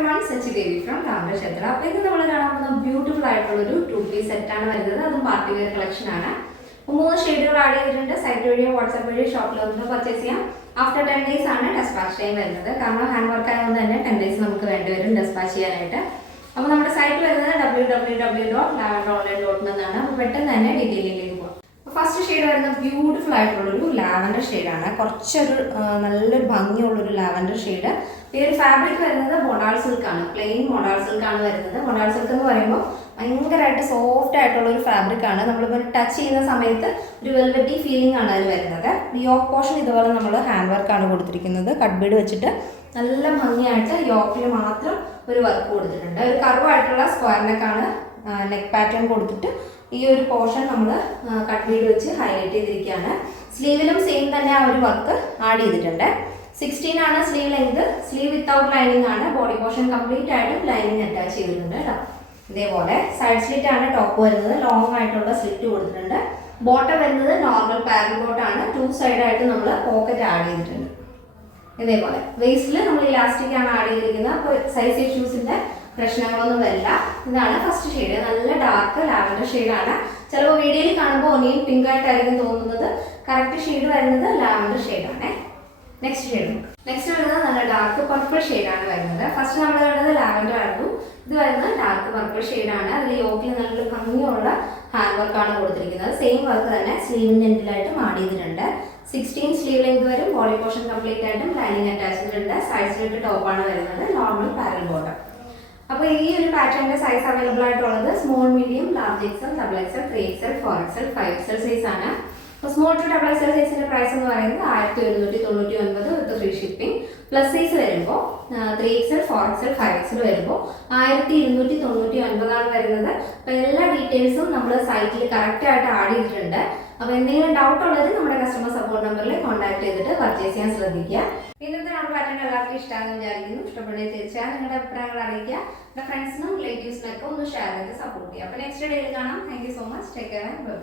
everyone, Sachi Devi from Tamil. അപ്പോൾ ഇത് നമ്മൾ കാണാൻ പോകുന്ന ബ്യൂട്ടിഫുൾ ആയിട്ടുള്ള ഒരു 2-piece സെറ്റ് ആണ് വരുന്നത്. അതും പാർട്ടി വെയർ കളക്ഷൻ ആണ്. 3 ഷെയ്ഡുകൾ ആഡ് ചെയ്തിട്ടുണ്ട്. സൈറ്റ് വഴിയോ വാട്സ്ആപ്പ് വഴിയോ ഷോപ്പിൽ വന്നിട്ട് പർച്ചേസ് ചെയ്യാം. ആഫ്റ്റർ 10 days ആണ് ഡെസ്പാച്ച് ടൈം വരുന്നത്. കാരണം ഹാൻഡ് വർക്ക് ആയതുകൊണ്ട് തന്നെ 10 days നമുക്ക് വേണ്ടിവരും ഡെസ്പാച്ച് ചെയ്യാനായിട്ട്. അപ്പോൾ നമ്മുടെ സൈറ്റ് വരുന്നത് www.lavenderonline.in എന്നാണ്. അപ്പോൾ പെട്ടെന്ന് തന്നെ ഡീറ്റെയിലിംഗിലേക്ക് പോകാം. ഫസ്റ്റ് ഷെയ്ഡ് വരുന്നത് ബ്യൂട്ടിഫുൾ ആയിട്ടുള്ളൊരു ലാവൻഡർ ഷെയ്ഡാണ്. കുറച്ചൊരു നല്ലൊരു ഭംഗിയുള്ളൊരു ലാവൻഡർ ഷെയ്ഡ്. ഈ ഒരു ഫാബ്രിക് വരുന്നത് മൊഡാൾ സിൽക്കാണ്. പ്ലെയിൻ മൊഡാൾ സിൽക്കാണ് വരുന്നത്. മൊഡാൾ സിൽക്ക് എന്ന് പറയുമ്പോൾ ഭയങ്കരമായിട്ട് സോഫ്റ്റ് ആയിട്ടുള്ള ഒരു ഫാബ്രിക് ആണ്. നമ്മളിപ്പോൾ ടച്ച് ചെയ്യുന്ന സമയത്ത് ഒരു വെൽവെറ്റി ഫീലിംഗ് ആണ് അതിൽ വരുന്നത്. യോക്ക് പോർഷൻ ഇതുപോലെ നമ്മൾ ഹാൻഡ് വർക്കാണ് കൊടുത്തിരിക്കുന്നത്. കട്ട് ബീഡ് വെച്ചിട്ട് നല്ല ഭംഗിയായിട്ട് യോക്കിൽ മാത്രം ഒരു വർക്ക് കൊടുത്തിട്ടുണ്ട്. ഒരു കർവായിട്ടുള്ള സ്ക്വയർ നെക്കാണ് നെക്ക് പാറ്റേൺ കൊടുത്തിട്ട് ഈ ഒരു പോർഷൻ നമ്മൾ കട്ട് ബീഡ് വെച്ച് ഹൈലൈറ്റ് ചെയ്തിരിക്കുകയാണ്. സ്ലീവിലും സെയിം തന്നെ ആ ഒരു വർക്ക് ആഡ് ചെയ്തിട്ടുണ്ട്. 16 ആണ് sleeve length. Sleeve without lining ആണ്. ബോഡി പോർഷൻ കംപ്ലീറ്റ് ആയിട്ടും ലൈനിങ് അറ്റാച്ച് ചെയ്തിട്ടുണ്ട് കേട്ടോ. ഇതേപോലെ സൈഡ് സ്ലിറ്റ് ആണ് ടോപ്പ് വരുന്നത്. ലോങ് ആയിട്ടുള്ള സ്ലിറ്റ് കൊടുത്തിട്ടുണ്ട്. ബോട്ടം വരുന്നത് നോർമൽ പാരൽ ബോട്ടാണ്. 2 സൈഡായിട്ട് നമ്മൾ പോക്കറ്റ് ആഡ് ചെയ്തിട്ടുണ്ട്. ഇതേപോലെ വേസ്റ്റിൽ നമ്മൾ ഇലാസ്റ്റിക് ആണ് ആഡ് ചെയ്തിരിക്കുന്നത്. അപ്പോൾ സൈസ് ഇഷ്യൂസിന്റെ പ്രശ്നങ്ങളൊന്നും വരില്ല. ഇതാണ് ഫസ്റ്റ് ഷെയ്ഡ്. നല്ല ഡാർക്ക് ലാവൻഡർ ഷെയ്ഡാണ്. ചിലപ്പോൾ വീഡിയോയിൽ കാണുമ്പോൾ ഒന്നിയും പിങ്ക് ആയിട്ടായിരിക്കും തോന്നുന്നത്. കറക്റ്റ് ഷെയ്ഡ് വരുന്നത് ലാവൻഡർ ഷെയ്ഡാണ്. നെക്സ്റ്റ് വരുന്നത് നല്ല ഡാർക്ക് പർപ്പിൾ ഷെയ്ഡാണ് വരുന്നത്. ഫസ്റ്റ് നമ്മൾ കണ്ടത് ലാവൻഡർ ആയിരുന്നു. ഇത് വരുന്നത് ഡാർക്ക് പർപ്പിൾ ഷെയ്ഡാണ്. അതിൽ യോക്കിൽ നല്ലൊരു ഭംഗിയുള്ള ഹാൻഡ് വർക്കാണ് കൊടുത്തിരിക്കുന്നത്. സെയിം വർക്ക് തന്നെ സ്ലീവിൻ്റെ എൻഡിലായിട്ടും ആഡ് ചെയ്തിട്ടുണ്ട്. 16 സ്ലീവ് ലെങ്ത് വരും. ബോഡി പോർഷൻ കംപ്ലീറ്റ് ആയിട്ടും ലൈനിങ് അറ്റാച്ച് ചെയ്തിട്ടുണ്ട്. സൈഡ് സ്ലിറ്റ് ടോപ്പാണ് വരുന്നത്. Normal parallel bottom. അപ്പോൾ ഈ ഒരു പാറ്റേണിന്റെ സൈസ് അവൈലബിൾ ആയിട്ടുള്ളത് small, medium, large XL, double XL, 3XL, 4XL, 5XL size ആണ്. അപ്പോൾ സ്മോൾ ടു ഡബിൾ എക്സൽ സൈസിന്റെ പ്രൈസ് എന്ന് പറയുന്നത് 1799 with free shipping. Plus size വരുമ്പോൾ 3XL, 4XL, 5XL വരുമ്പോൾ 1299 ആണ് വരുന്നത്. അപ്പോൾ എല്ലാ ഡീറ്റെയിൽസും നമ്മൾ സൈറ്റിൽ കറക്റ്റ് ആയിട്ട് ആഡ് ചെയ്തിട്ടുണ്ട്. അപ്പോൾ എന്തെങ്കിലും ഡൗട്ട് ഉള്ളത് നമ്മുടെ കസ്റ്റമർ സപ്പോർട്ട് നമ്പറിൽ കോൺടാക്ട് ചെയ്തിട്ട് പർച്ചേസ് ചെയ്യാൻ ശ്രദ്ധിക്കുക. ഇന്നത്തെ നമ്മുടെ പാറ്റേൺ എല്ലാവർക്കും ഇഷ്ടമാണെന്ന് വിചാരിക്കുന്നു. ഇഷ്ടപ്പെടുന്നത് തീർച്ചയായും നിങ്ങളുടെ അഭിപ്രായങ്ങൾ അറിയിക്കുക. നിങ്ങളുടെ ഫ്രണ്ട്സിനും റിലേറ്റീവ്സിനൊക്കെ ഒന്ന് ഷെയർ ചെയ്ത് സപ്പോർട്ട് ചെയ്യുക. അപ്പോൾ നെക്സ്റ്റ് ഡേയിൽ കാണാം. Thank you so much. Take care and by.